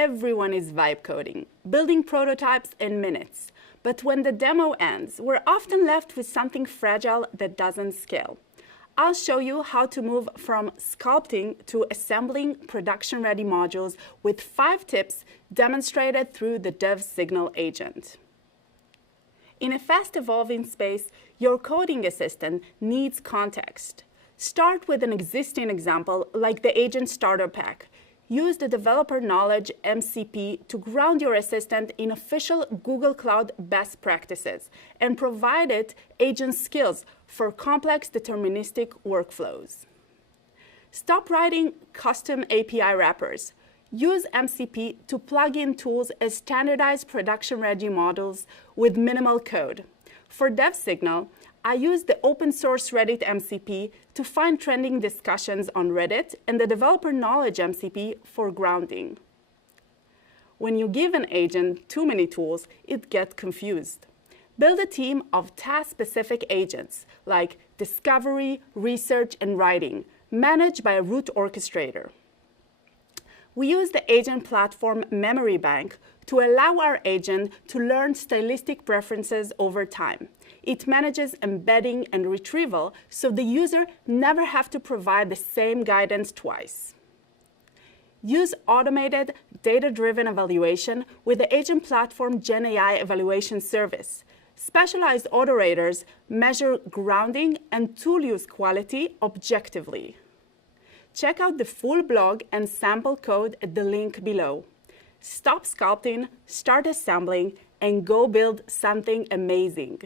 everyone is vibe coding, building prototypes in minutes. But when the demo ends, we're often left with something fragile that doesn't scale. I'll show you how to move from sculpting to assembling production-ready modules with 5 tips demonstrated through the Dev Signal agent. In a fast-evolving space, your coding assistant needs context. Start with an existing example like the Agent Starter Pack. Use the Developer Knowledge MCP to ground your assistant in official Google Cloud best practices and provide it agent skills for complex deterministic workflows. Stop writing custom API wrappers. Use MCP to plug in tools as standardized production-ready models with minimal code. For DevSignal, I use the open source Reddit MCP to find trending discussions on Reddit and the Developer Knowledge MCP for grounding. When you give an agent too many tools, it gets confused. Build a team of task-specific agents like discovery, research, and writing, managed by a root orchestrator. We use the agent platform memory bank to allow our agent to learn stylistic preferences over time. It manages embedding and retrieval so the user never have to provide the same guidance twice. Use automated, data-driven evaluation with the agent platform GenAI evaluation service. Specialized autorators measure grounding and tool use quality objectively. Check out the full blog and sample code at the link below. Stop sculpting, start assembling, and go build something amazing.